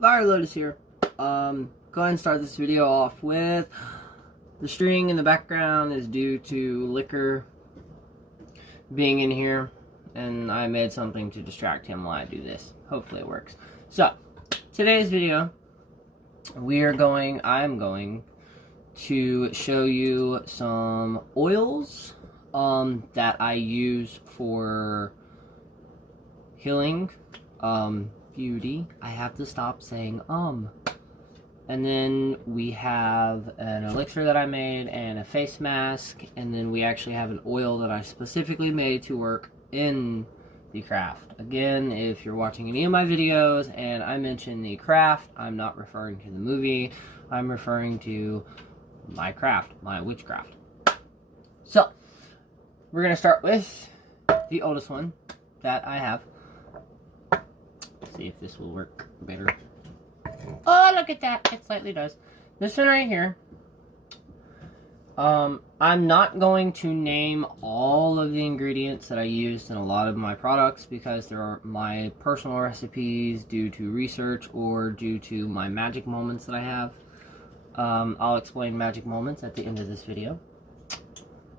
Lotus here. Go ahead and start this video off with the string in the background is due to liquor being in here, and I made something to distract him while I do this. Hopefully it works. So, today's video, I'm going to show you some oils that I use for healing, beauty. I have to stop saying and then we have an elixir that I made and a face mask, and then we actually have an oil that I specifically made to work in the craft. Again, if you're watching any of my videos and I mention the craft, I'm not referring to the movie. I'm referring to my craft, my witchcraft. So, we're going to start with the oldest one that I have. Let's see if this will work better. Oh, look at that. It slightly does. This one right here. I'm not going to name all of the ingredients that I used in a lot of my products because there are my personal recipes due to research or due to my magic moments that I have. I'll explain magic moments at the end of this video.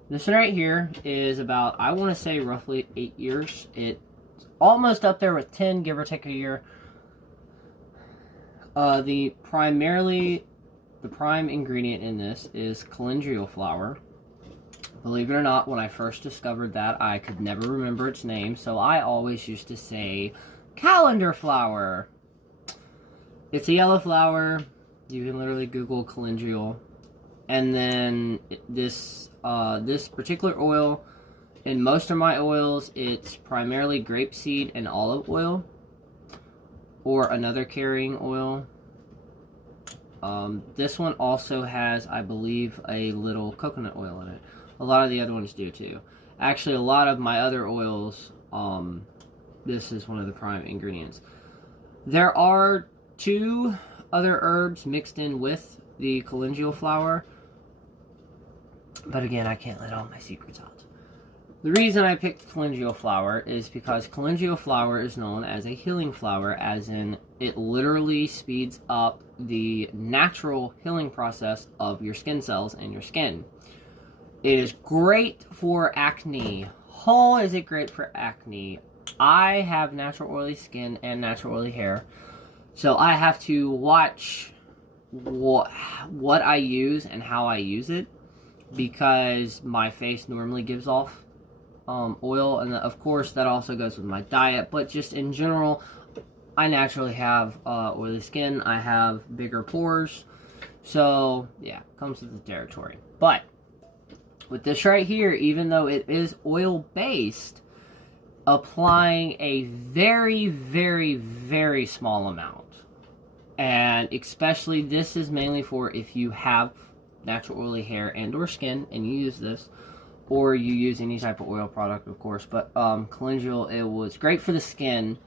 This one right here is about, I want to say, roughly 8 years. It's almost up there with 10, give or take a year. The prime ingredient in this is calendula flower. Believe it or not, when I first discovered that, I could never remember its name, so I always used to say calendar flower. It's a yellow flower. You can literally Google calendula. And then this particular oil, in most of my oils, it's primarily grapeseed and olive oil, or another carrying oil. This one also has, I believe, a little coconut oil in it. A lot of the other ones do too. Actually, a lot of my other oils, this is one of the prime ingredients. There are 2 other herbs mixed in with the calendula flower, but again, I can't let all my secrets out. The reason I picked calendula flower is because calendula flower is known as a healing flower, as in it literally speeds up the natural healing process of your skin cells and your skin. It is great for acne. Oh, is it great for acne? I have natural oily skin and natural oily hair, so I have to watch what I use and how I use it, because my face normally gives off oil, and of course that also goes with my diet, but just in general, I naturally have oily skin. I have bigger pores, so yeah, comes with the territory. But with this right here, even though it is oil based, applying a very, very, very small amount, and especially this is mainly for if you have natural oily hair and or skin and you use this, or you use any type of oil product, of course, but calendula, it was great for the skin.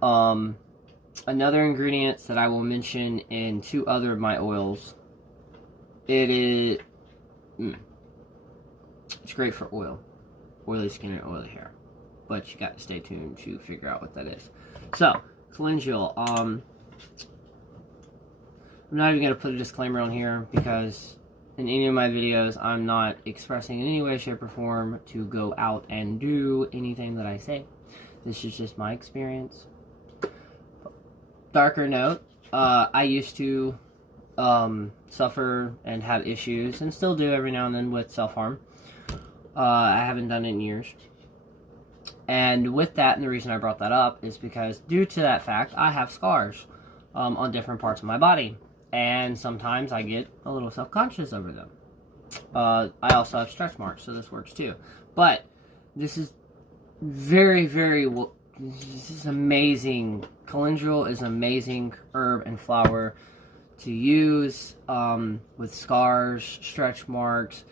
Another ingredients that I will mention in 2 other of my oils, it's great for oily skin and oily hair, but you got to stay tuned to figure out what that is. So, calendula, I'm not even going to put a disclaimer on here because in any of my videos, I'm not expressing in any way, shape, or form to go out and do anything that I say. This is just my experience. Darker note, I used to suffer and have issues, and still do every now and then, with self-harm. I haven't done it in years. And with that, and the reason I brought that up is because due to that fact, I have scars on different parts of my body. And sometimes I get a little self-conscious over them. I also have stretch marks, so this works too. But this is very, very, this is amazing. Calendula is an amazing herb and flower to use with scars, stretch marks.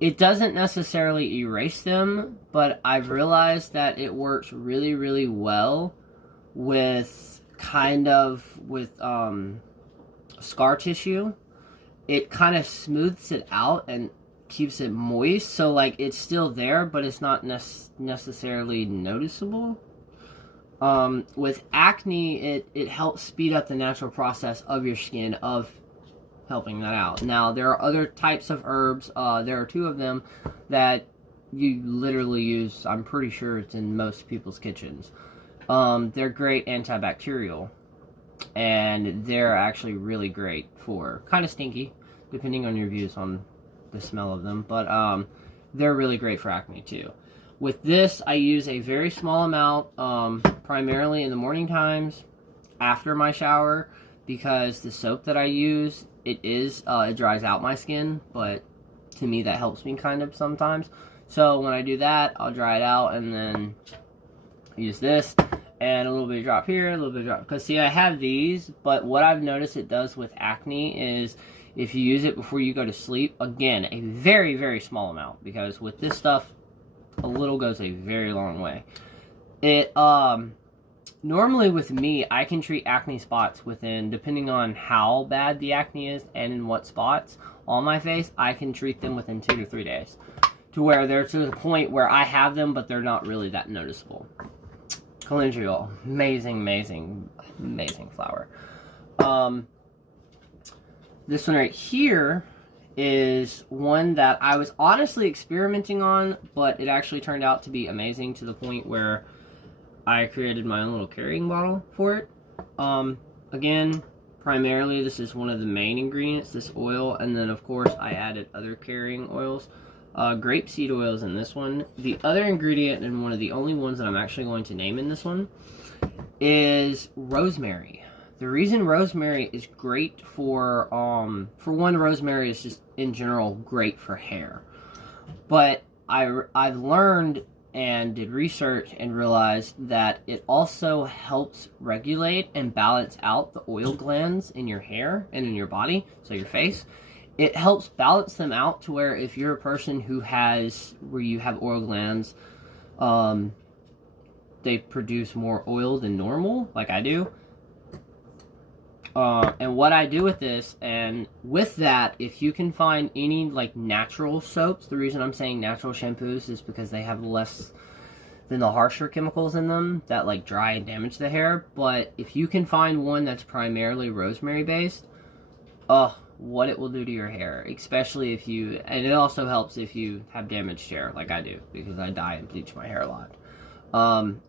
It doesn't necessarily erase them, but I've realized that it works really, really well with scar tissue. It kind of smooths it out and keeps it moist, so like it's still there, but it's not necessarily noticeable. With acne, it helps speed up the natural process of your skin of helping that out. Now, there are other types of herbs. There are 2 of them that you literally use. I'm pretty sure it's in most people's kitchens. They're great antibacterial, and they're actually really great for, kind of stinky, depending on your views on the smell of them, but they're really great for acne too. With this, I use a very small amount, primarily in the morning times, after my shower, because the soap that I use, it dries out my skin, but to me that helps me kind of sometimes. So when I do that, I'll dry it out and then use this, and a little bit of drop here, a little bit of drop, because see, I have these, but what I've noticed it does with acne is if you use it before you go to sleep, again, a very, very small amount, because with this stuff, a little goes a very long way. It, normally with me, I can treat acne spots within, depending on how bad the acne is and in what spots on my face, I can treat them within 2 to 3 days. To where they're to the point where I have them, but they're not really that noticeable. Calendula, amazing, amazing, amazing flower. This one right here is one that I was honestly experimenting on, but it actually turned out to be amazing to the point where I created my own little carrying bottle for it. Again, primarily this is one of the main ingredients, this oil, and then of course I added other carrying oils. Grapeseed oils in this one. The other ingredient, and one of the only ones that I'm actually going to name in this one, is rosemary. The reason rosemary is great for one, rosemary is just in general great for hair. But I've learned and did research and realized that it also helps regulate and balance out the oil glands in your hair and in your body, so your face. It helps balance them out to where if you're a person where you have oil glands, they produce more oil than normal, like I do. And what I do with this, and with that, if you can find any like natural soaps, the reason I'm saying natural shampoos is because they have less than the harsher chemicals in them that like dry and damage the hair. But if you can find one that's primarily rosemary based, what it will do to your hair, especially if you, and it also helps if you have damaged hair like I do, because I dye and bleach my hair a lot.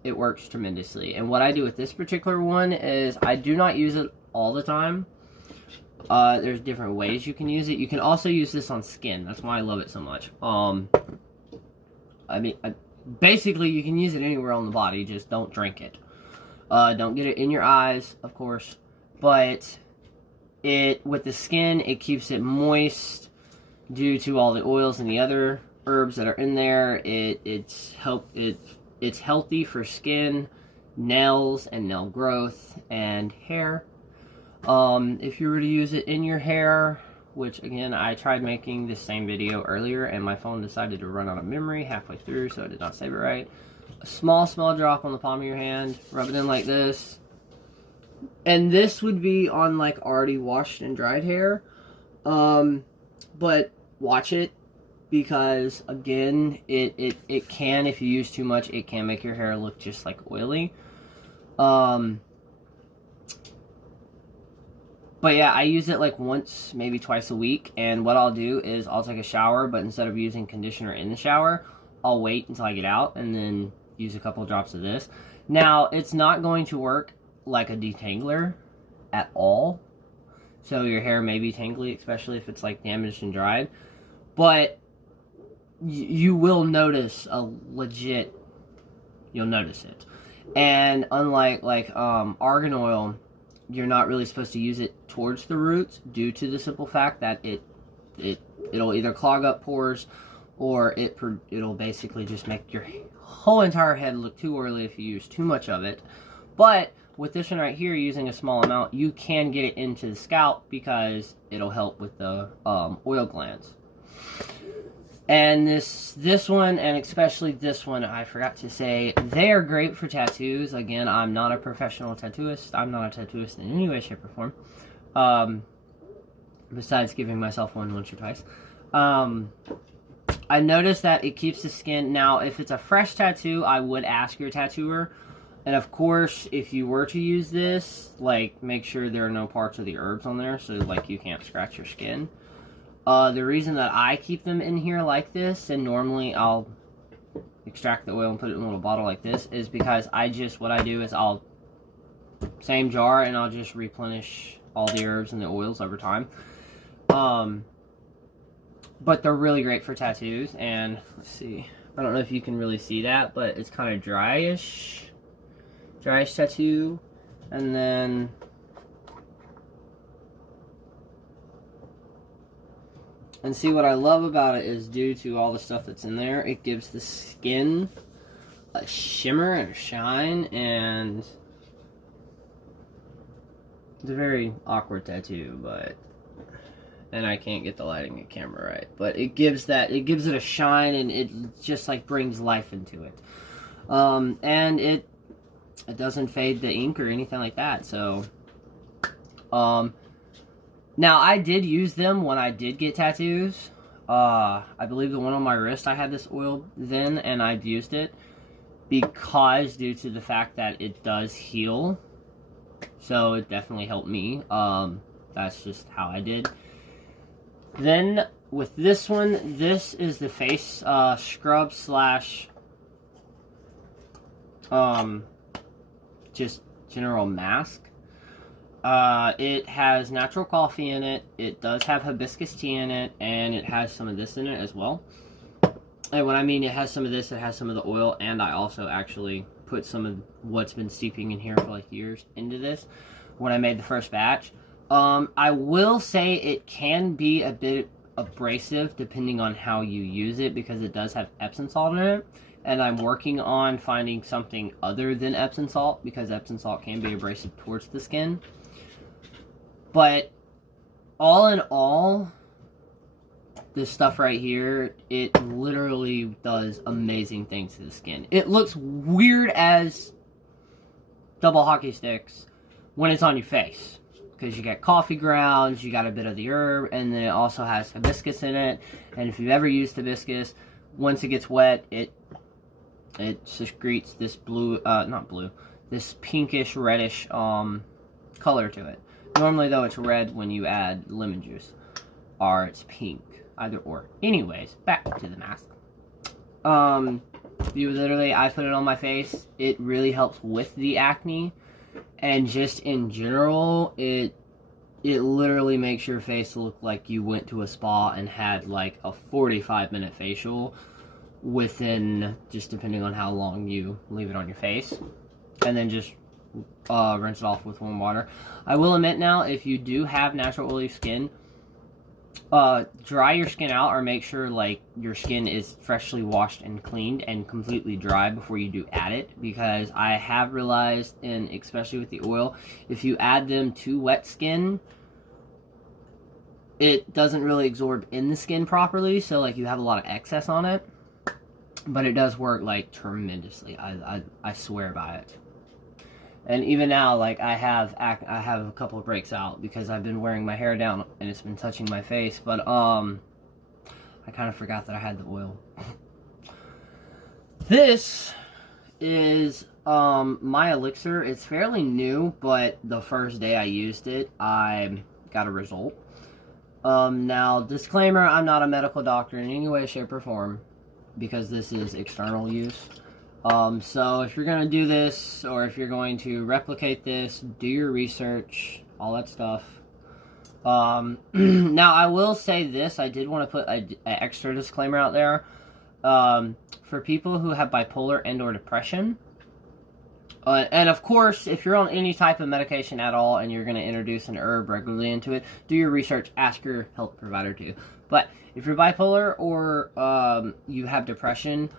It works tremendously. And what I do with this particular one is I do not use it all the time. There's different ways you can use it. You can also use this on skin. That's why I love it so much. Basically you can use it anywhere on the body, just don't drink it. Don't get it in your eyes, of course, but with the skin, it keeps it moist due to all the oils and the other herbs that are in there. It's healthy for skin, nails, and nail growth, and hair. If you were to use it in your hair, which again, I tried making this same video earlier and my phone decided to run out of memory halfway through, so I did not save it right. A small drop on the palm of your hand, rub it in like this. And this would be on like already washed and dried hair. But watch it, because again, it can, if you use too much, it can make your hair look just like oily. But yeah, I use it like once, maybe twice a week, and what I'll do is I'll take a shower, but instead of using conditioner in the shower, I'll wait until I get out and then use a couple drops of this. Now, it's not going to work like a detangler at all, so your hair may be tangly, especially if it's like damaged and dried, but you will notice you'll notice it. And unlike like argan oil, you're not really supposed to use it towards the roots due to the simple fact that it'll either clog up pores, or it'll basically just make your whole entire head look too oily if you use too much of it. But with this one right here, using a small amount, you can get it into the scalp because it'll help with the oil glands. And this one, and especially this one, I forgot to say, they are great for tattoos. Again, I'm not a professional tattooist. I'm not a tattooist in any way, shape, or form. Besides giving myself one once or twice. I noticed that it keeps the skin. Now, if it's a fresh tattoo, I would ask your tattooer. And of course, if you were to use this, like, make sure there are no parts of the herbs on there, so, like, you can't scratch your skin. The reason that I keep them in here like this, and normally I'll extract the oil and put it in a little bottle like this, is because what I do is same jar, and I'll just replenish all the herbs and the oils over time. But they're really great for tattoos, and let's see. I don't know if you can really see that, but it's kind of dryish tattoo. And then see, what I love about it is, due to all the stuff that's in there, it gives the skin a shimmer and a shine, and it's a very awkward tattoo, and I can't get the lighting and camera right, but it gives it a shine, and it just like brings life into it. And it doesn't fade the ink or anything like that. So now, I did use them when I did get tattoos. I believe the one on my wrist, I had this oil then, and I've used it because, due to the fact that it does heal, so it definitely helped me. That's just how I did. Then, with this one, this is the face scrub slash just general mask. It has natural coffee in it, it does have hibiscus tea in it, and it has some of this in it as well. And when I mean it has some of this, it has some of the oil, and I also actually put some of what's been steeping in here for like years into this when I made the first batch. I will say it can be a bit abrasive depending on how you use it, because it does have Epsom salt in it, and I'm working on finding something other than Epsom salt, because Epsom salt can be abrasive towards the skin. But all in all, this stuff right here, it literally does amazing things to the skin. It looks weird as double hockey sticks when it's on your face, because you got coffee grounds, you got a bit of the herb, and then it also has hibiscus in it. And if you've ever used hibiscus, once it gets wet, it secretes this this pinkish reddish color to it. Normally, though, it's red when you add lemon juice, or it's pink, either or. Anyways, back to the mask. I put it on my face. It really helps with the acne, and just in general, it literally makes your face look like you went to a spa and had like a 45-minute facial within, just depending on how long you leave it on your face, and then just rinse it off with warm water. I will admit now, if you do have natural oily skin, dry your skin out, or make sure like your skin is freshly washed and cleaned and completely dry before you do add it, because I have realized, and especially with the oil, if you add them to wet skin, it doesn't really absorb in the skin properly, so like you have a lot of excess on it. But it does work like tremendously. I swear by it. And even now, like I have a couple of breaks out because I've been wearing my hair down and it's been touching my face. But I kind of forgot that I had the oil. This is my elixir. It's fairly new, but the first day I used it, I got a result. Now, disclaimer: I'm not a medical doctor in any way, shape, or form, because this is external use. So if you're going to do this, or if you're going to replicate this, do your research, all that stuff. Now, I will say this. I did want to put an extra disclaimer out there. For people who have bipolar and or depression, and of course, if you're on any type of medication at all and you're going to introduce an herb regularly into it, do your research, ask your health provider too. But if you're bipolar or you have depression,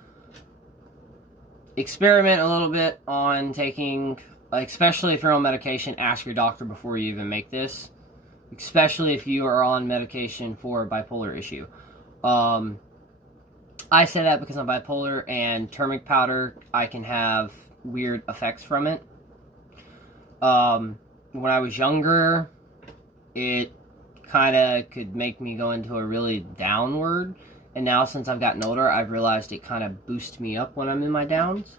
experiment a little bit on taking, especially if you're on medication, ask your doctor before you even make this, especially if you are on medication for a bipolar issue. I say that because I'm bipolar, and turmeric powder, I can have weird effects from it. When I was younger, it kind of could make me go into a really downward, and now since I've gotten older, I've realized it kind of boosts me up when I'm in my downs.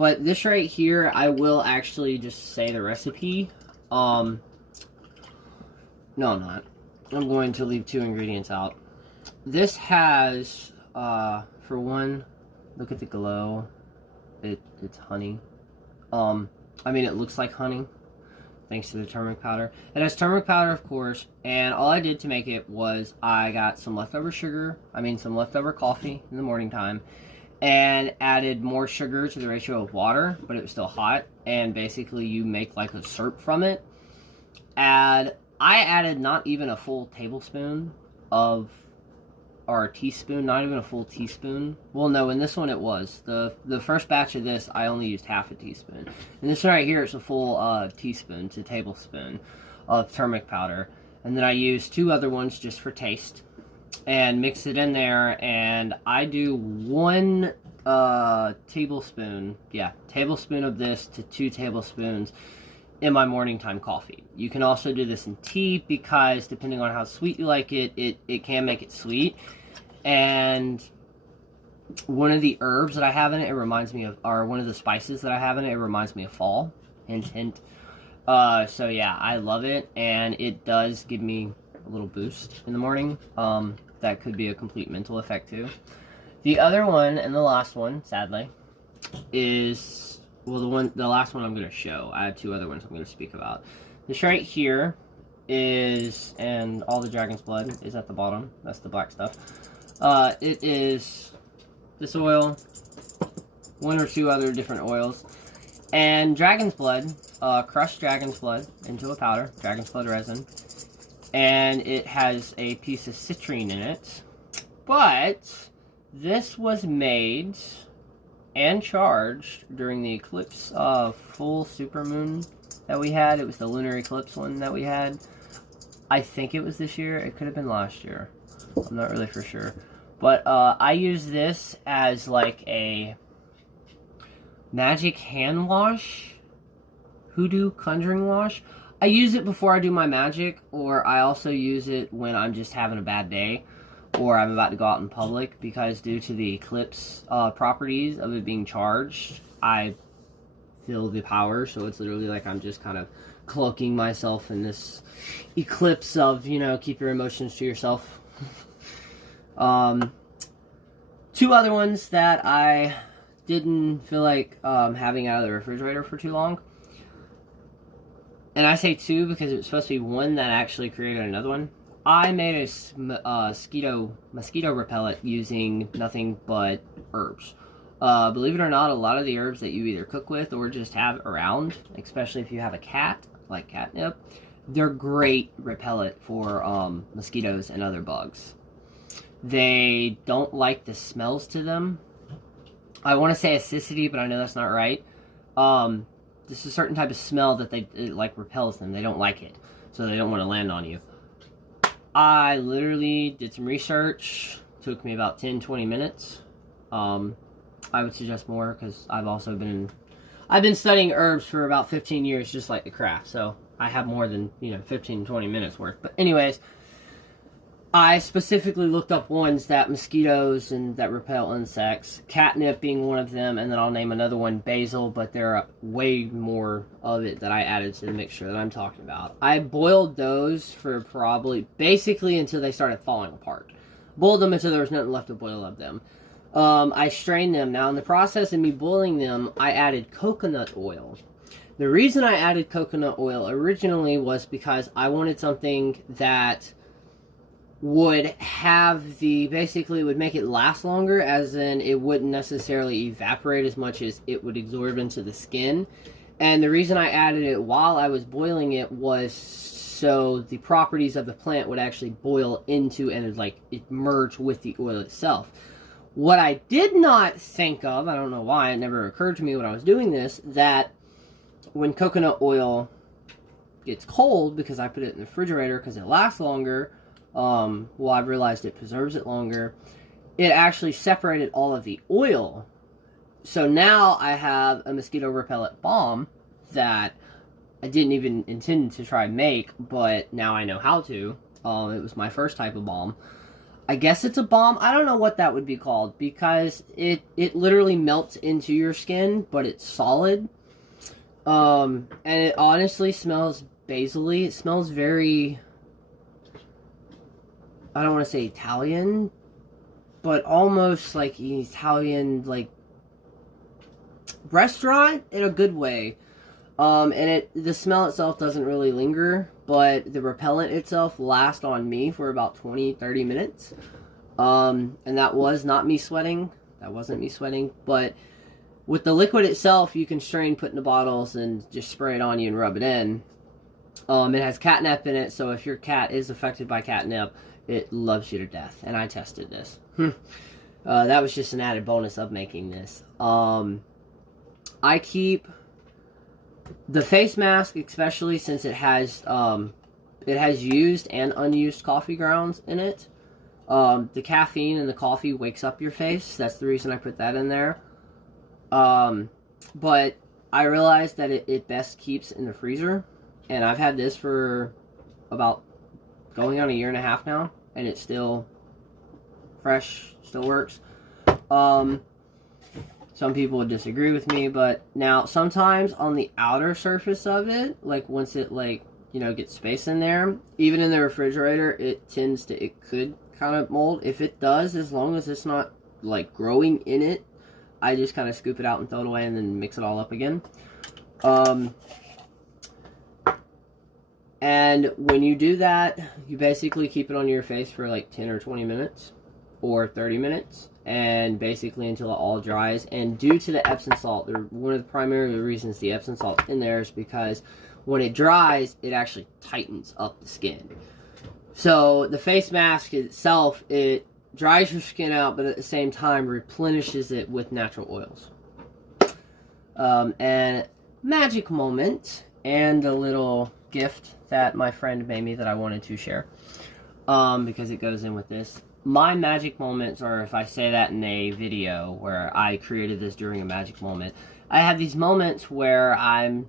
But this right here, I will actually just say the recipe. No, I'm not. I'm going to leave 2 ingredients out. This has, for one, look at the glow. It's honey. I mean, it looks like honey, thanks to the turmeric powder. It has turmeric powder, of course, and all I did to make it was I got some leftover sugar, some leftover coffee in the morning time, and added more sugar to the ratio of water, but it was still hot, and basically you make like a syrup from it. I added not even a full tablespoon of, or a teaspoon, not even a full teaspoon. Well, no, in this one it was. The first batch of this, I only used half a teaspoon. And this one right here, it's a full teaspoon to tablespoon of turmeric powder. And then I used 2 other ones just for taste. And mix it in there, and I do 1 tablespoon of this to 2 tablespoons in my morning time coffee. You can also do this in tea, because depending on how sweet you like it, it can make it sweet. And one of the herbs that I have in it, reminds me of, or one of the spices that I have in it reminds me of fall. Hint, hint. So yeah, I love it, and it does give me a little boost in the morning. That could be a complete mental effect too. The other one, and the last one, sadly, is, well, the last one I'm going to show. I have 2 other ones I'm going to speak about. This right here is, and all the dragon's blood is at the bottom. That's the black stuff. It is this oil, 1 or 2 other different oils, and dragon's blood, crushed dragon's blood into a powder, dragon's blood resin, and it has a piece of citrine in it. But this was made and charged during the eclipse of full supermoon that we had. It was the lunar eclipse one that we had. I think it was this year. It could have been last year. I'm not really for sure. But I use this as like a magic hand wash, hoodoo conjuring wash. I use it before I do my magic, or I also use it when I'm just having a bad day, or I'm about to go out in public, because due to the eclipse properties of it being charged, I feel the power. So it's literally like I'm just kind of cloaking myself in this eclipse of, keep your emotions to yourself. 2 other ones that I didn't feel like having out of the refrigerator for too long. And I say 2 because it was supposed to be one that actually created another one. I made a mosquito repellent using nothing but herbs. Believe it or not, a lot of the herbs that you either cook with or just have around, especially if you have a cat, like catnip, they're great repellent for mosquitoes and other bugs. They don't like the smells to them. I want to say acidity, but I know that's not right. This is a certain type of smell that it like repels them. They don't like it, so they don't want to land on you. I literally did some research. Took me about 10-20 minutes. I would suggest more, because I've been studying herbs for about 15 years, just like the craft. So I have more than 15-20 minutes worth. But anyways, I specifically looked up ones that mosquitoes and that repel insects, catnip being one of them, and then I'll name another one, basil, but there are way more of it that I added to the mixture that I'm talking about. I boiled those for basically until they started falling apart. Boiled them until there was nothing left to boil of them. I strained them. Now, in the process of me boiling them, I added coconut oil. The reason I added coconut oil originally was because I wanted something that would basically would make it last longer, as in it wouldn't necessarily evaporate as much as it would absorb into the skin. And the reason I added it while I was boiling it was so the properties of the plant would actually boil into and it merge with the oil itself. What I did not think of, I don't know why, it never occurred to me when I was doing this, that when coconut oil gets cold, because I put it in the refrigerator because it lasts longer, I've realized it preserves it longer, it actually separated all of the oil. So now I have a mosquito repellent balm that I didn't even intend to try and make, but now I know how to. It was my first type of balm. I guess it's a balm. I don't know what that would be called because it literally melts into your skin, but it's solid. And it honestly smells basil-y. It smells very, I don't want to say Italian, but almost like Italian, like restaurant in a good way. And the smell itself doesn't really linger, but the repellent itself lasts on me for about 20-30 minutes. And that was not me sweating. That wasn't me sweating. But with the liquid itself, you can strain, put in the bottles, and just spray it on you and rub it in. It has catnip in it, so if your cat is affected by catnip, it loves you to death. And I tested this. That was just an added bonus of making this. I keep the face mask, especially since it has used and unused coffee grounds in it. The caffeine in the coffee wakes up your face. That's the reason I put that in there. But I realized that it best keeps in the freezer. And I've had this for about going on a year and a half now. And it's still fresh, still works. Some people would disagree with me, but now sometimes on the outer surface of it, like once it gets space in there, even in the refrigerator, it could kind of mold. If it does, as long as it's not like growing in it, I just kind of scoop it out and throw it away and then mix it all up again. And when you do that, you basically keep it on your face for like 10 or 20 minutes or 30 minutes, and basically until it all dries. And due to the Epsom salt, one of the primary reasons the Epsom salt's in there is because when it dries, it actually tightens up the skin. So the face mask itself, it dries your skin out, but at the same time replenishes it with natural oils. And magic moment, and a little gift that my friend made me that I wanted to share, because it goes in with this. My magic moments, or if I say that in a video where I created this during a magic moment, I have these moments where I'm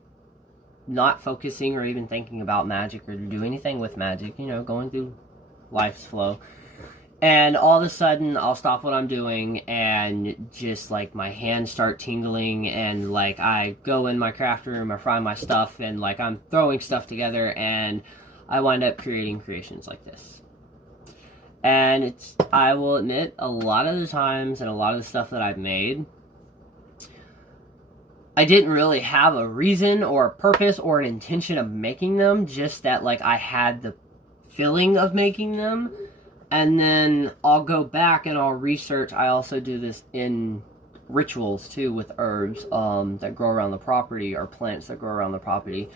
not focusing or even thinking about magic or do anything with magic, going through life's flow. And all of a sudden, I'll stop what I'm doing and just like my hands start tingling, and like I go in my craft room, I find my stuff, and like I'm throwing stuff together, and I wind up creating creations like this. And I will admit, a lot of the times and a lot of the stuff that I've made, I didn't really have a reason or a purpose or an intention of making them, just that like I had the feeling of making them. And then I'll go back and I'll research. I also do this in rituals too with herbs that grow around the property, or plants that grow around the property.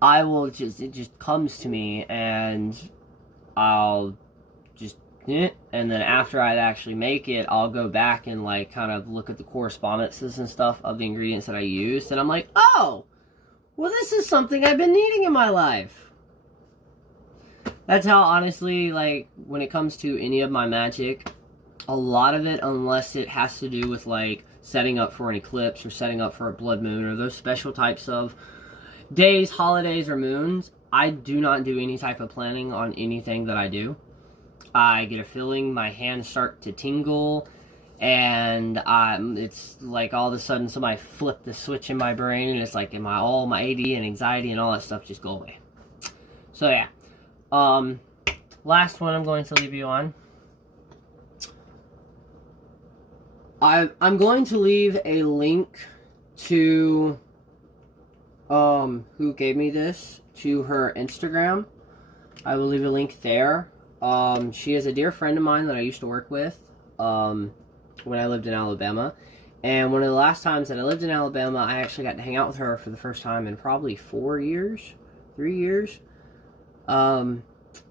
It just comes to me, and I'll just, and then after I actually make it, I'll go back and like kind of look at the correspondences and stuff of the ingredients that I used, and I'm like, oh, well, this is something I've been needing in my life. That's how, honestly, like, when it comes to any of my magic, a lot of it, unless it has to do with, like, setting up for an eclipse or setting up for a blood moon or those special types of days, holidays, or moons, I do not do any type of planning on anything that I do. I get a feeling, my hands start to tingle, and it's like all of a sudden somebody flipped the switch in my brain, and it's like all my AD and anxiety and all that stuff just go away. So, yeah. Last one I'm going to leave you on. I'm going to leave a link to who gave me this, to her Instagram. I will leave a link there. She is a dear friend of mine that I used to work with when I lived in Alabama. And one of the last times that I lived in Alabama, I actually got to hang out with her for the first time in probably 3 years.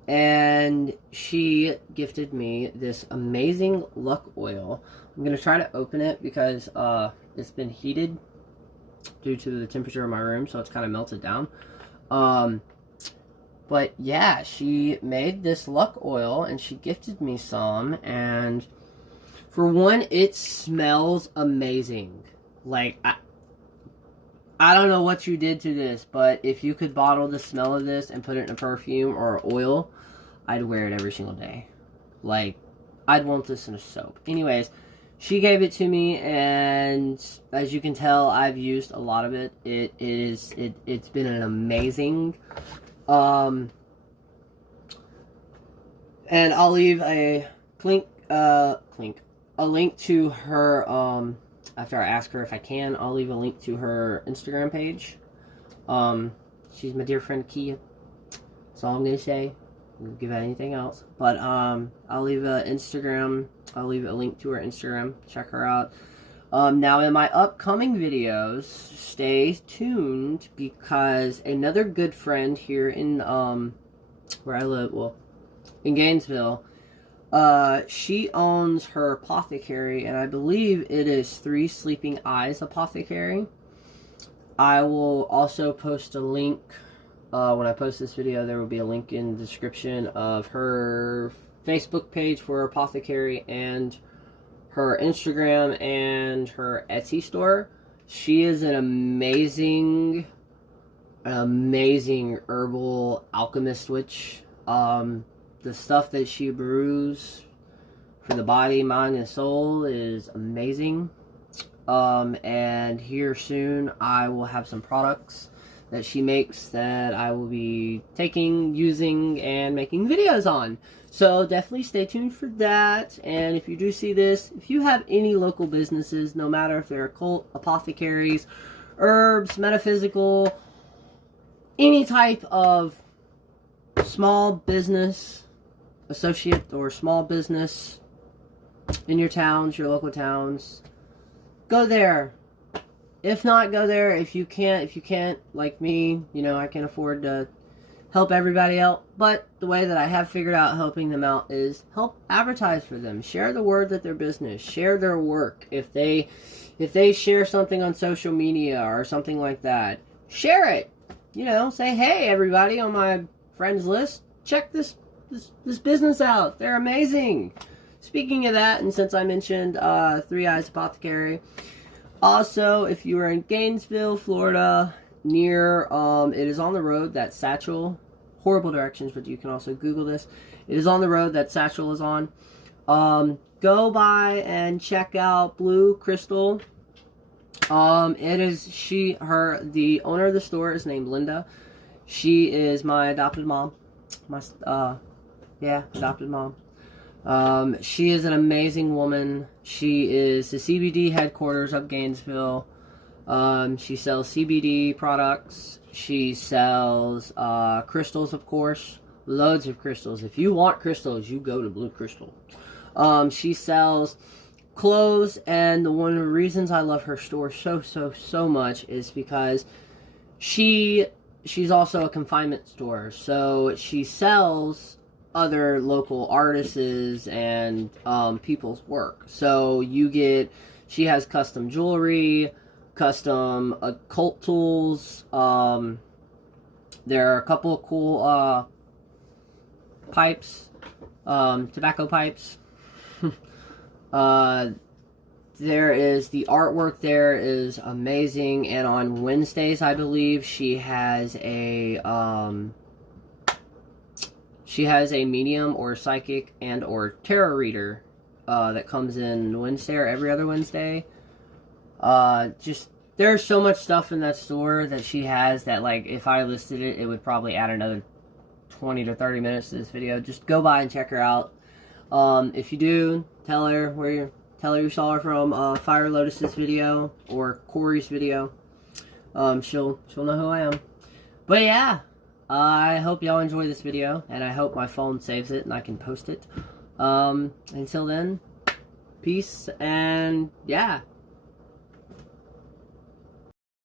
And she gifted me this amazing luck oil. I'm going to try to open it because it's been heated due to the temperature of my room, so it's kind of melted down. But yeah, she made this luck oil and she gifted me some, and for one, it smells amazing. Like, I don't know what you did to this, but if you could bottle the smell of this and put it in a perfume or oil, I'd wear it every single day. Like, I'd want this in a soap. Anyways, she gave it to me, and as you can tell, I've used a lot of it. It's been an amazing. And I'll leave a link to her. After I ask her if I can, I'll leave a link to her Instagram page. She's my dear friend Kia. That's all I'm gonna say. I won't give out anything else. But I'll leave a link to her Instagram. Check her out. Now in my upcoming videos, stay tuned, because another good friend here in where I live, well, in Gainesville, she owns her apothecary, and I believe it is Three Sleeping Eyes Apothecary. I will also post a link. When I post this video, there will be a link in the description of her Facebook page for her apothecary, and her Instagram, and her Etsy store. She is an amazing herbal alchemist witch. The stuff that she brews for the body, mind, and soul is amazing. And here soon I will have some products that she makes that I will be taking, using, and making videos on. So definitely stay tuned for that. And if you do see this, if you have any local businesses, no matter if they're occult, apothecaries, herbs, metaphysical, any type of small business associate or small business in your towns, your local towns, go there. If not, go there. If you can't, like me, you know, I can't afford to help everybody out. But the way that I have figured out helping them out is help advertise for them. Share the word that their business, share their work. If they share something on social media or something like that, share it. You know, say, hey, everybody on my friends list, check this business out. They're amazing. Speaking of that, and since I mentioned Three Eyes Apothecary, also, if you are in Gainesville, Florida, near, it is on the road that Satchel, horrible directions, but you can also Google this. It is on the road that Satchel is on. Go by and check out Blue Crystal. The owner of the store is named Linda. She is my adopted mom. Adopted mom. She is an amazing woman. She is the CBD headquarters of Gainesville. She sells CBD products. She sells crystals, of course. Loads of crystals. If you want crystals, you go to Blue Crystal. She sells clothes, and one of the reasons I love her store so much is because she's also a consignment store. So she sells other local artists and people's work. So she has custom jewelry, custom occult tools. There are a couple of cool pipes, tobacco pipes. There is the artwork there is amazing, and on Wednesdays, I believe, she has a medium or psychic and or tarot reader that comes in Wednesday or every other Wednesday. There's so much stuff in that store that she has that, like, if I listed it, it would probably add another 20 to 30 minutes to this video. Just go by and check her out. If you do, tell her you saw her from Fire Lotus's video or Corey's video. She'll know who I am. But yeah, I hope y'all enjoy this video, and I hope my phone saves it and I can post it. Until then, peace, and yeah.